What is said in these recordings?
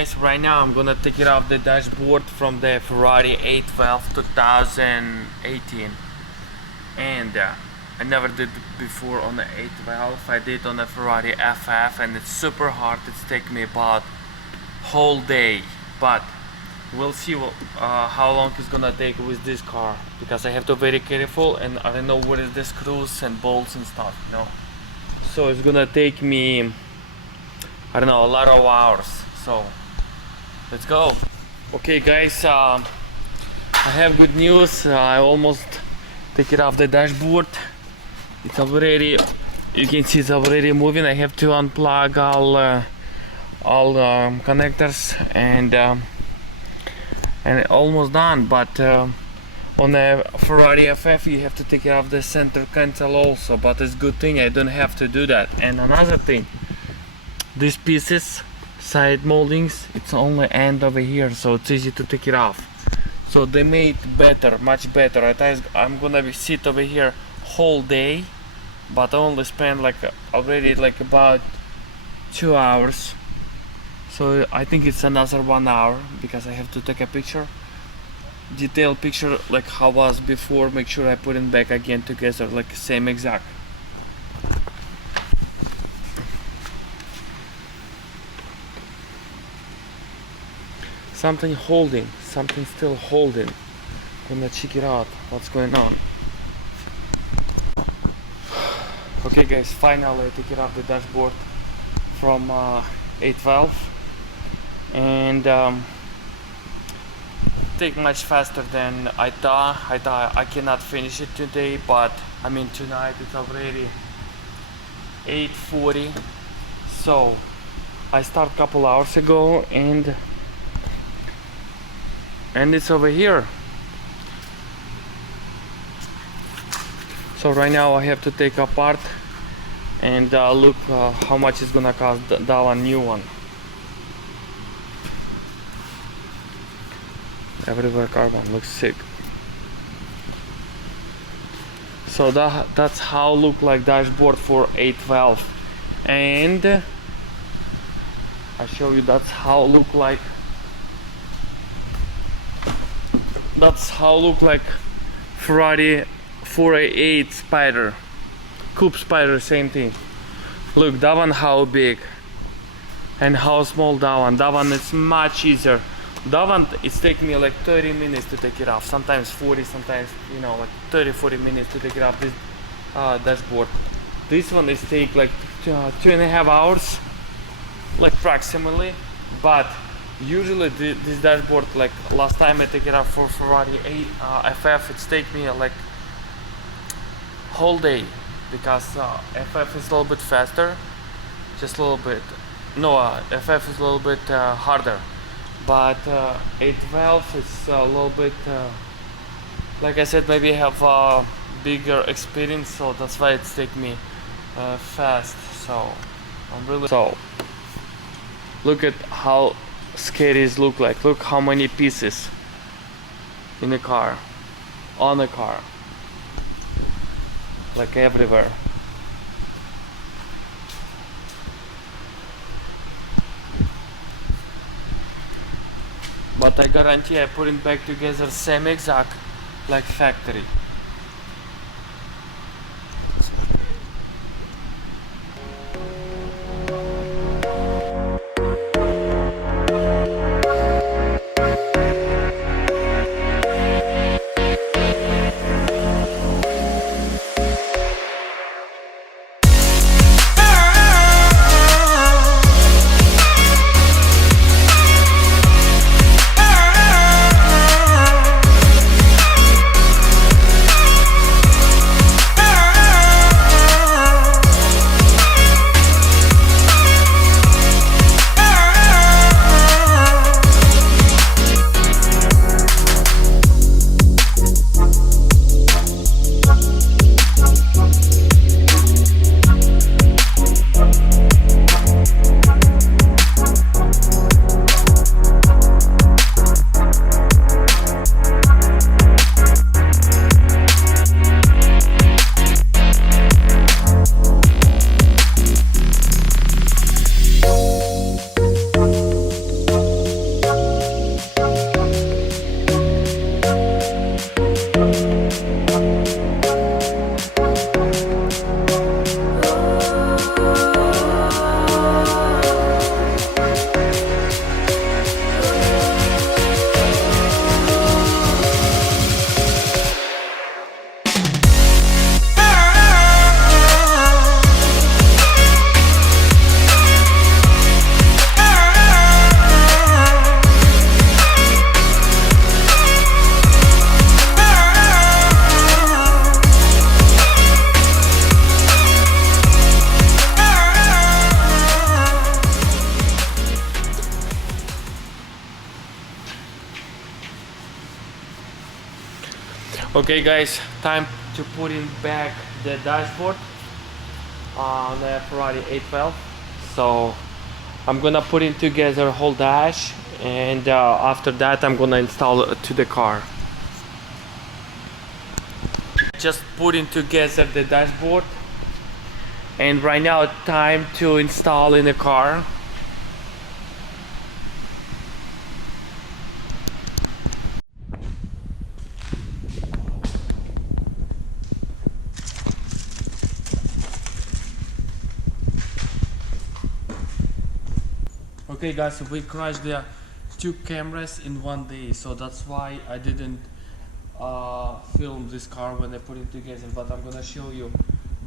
guys, right now I'm gonna take it off the dashboard from the Ferrari 812 2018, and I never did before on the 812. I did on the Ferrari FF, and it's super hard. It's taken me about whole day, but we'll see how long it's gonna take with this car, because I have to be very careful, and I don't know what is the screws and bolts and stuff, you know. So it's gonna take me, I don't know, a lot of hours. So let's go. Okay guys, I have good news. I almost take it off the dashboard. It's already, you can see it's already moving. I have to unplug all connectors, and almost done. But on the Ferrari FF you have to take it off the center console also, but it's a good thing I don't have to do that. And another thing, these pieces, side moldings, it's only end over here, so it's easy to take it off. So they made better, much better. I'm gonna be sit over here whole day, but I only spend like already like about 2 hours. So I think it's another 1 hour, because I have to take a picture, detailed picture like how was before. Make sure I put it back again together like same exact. Something holding, something still holding. Gonna check it out, what's going on. Okay guys, finally I take it off the dashboard from 812, and take much faster than I thought. I thought I cannot finish it today, but I mean tonight. It's already 8:40, so I start a couple hours ago, and it's over here. So right now I have to take apart and look how much it's gonna cost that one new one. Everywhere carbon, looks sick. So that's how look like dashboard for 812, and I show you that's how look like. That's how look like Ferrari 488 Spider, Coupe Spider, same thing. Look, that one how big and how small that one. That one is much easier. That one, it's taking me like 30 minutes to take it off. Sometimes 40, sometimes, you know, like 30-40 minutes to take it off this dashboard. This one is take like 2.5 hours, like approximately. But usually this dashboard, like last time I take it off for Ferrari 8 FF, it's take me like whole day, because FF is a little bit faster, just a little bit. No, FF is a little bit harder, but 812 is a little bit, like I said, maybe I have bigger experience, so that's why it's take me fast. So I'm really, so look at how scary it look like. Look how many pieces in the car, on the car, like everywhere. But I guarantee I put it back together same exact like factory. Okay guys, time to put in back the dashboard on the Ferrari 812. So I'm gonna put in together whole dash, and after that I'm gonna install it to the car. Just putting together the dashboard, and right now time to install in the car. Okay guys, we crashed the two cameras in one day, so that's why I didn't film this car when I put it together, but I'm gonna show you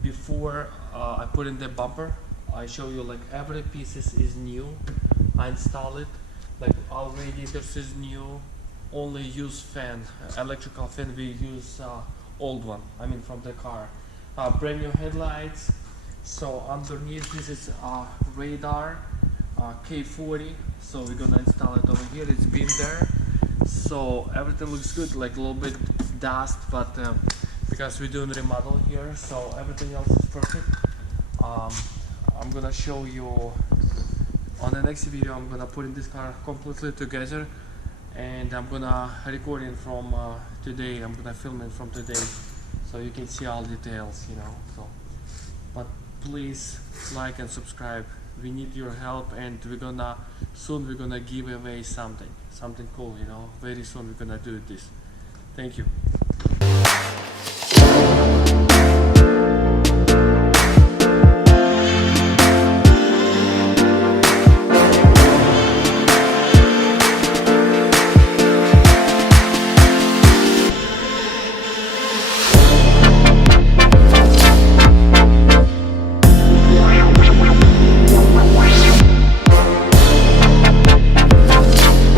before I put in the bumper. I show you like every piece is new. I install it, like all radiators is new, only use fan, electrical fan, we use old one, I mean from the car. Brand new headlights. So underneath this is radar, K40, so we're gonna install it over here. It's been there, so everything looks good, like a little bit dust, but because we're doing remodel here, so everything else is perfect. I'm gonna show you on the next video. I'm gonna put in this car completely together, and I'm gonna record it from today. I'm gonna film it from today, so you can see all details, you know. So, but please like and subscribe. We need your help, and we're gonna give away something cool, you know. Very soon we're gonna do this. Thank you.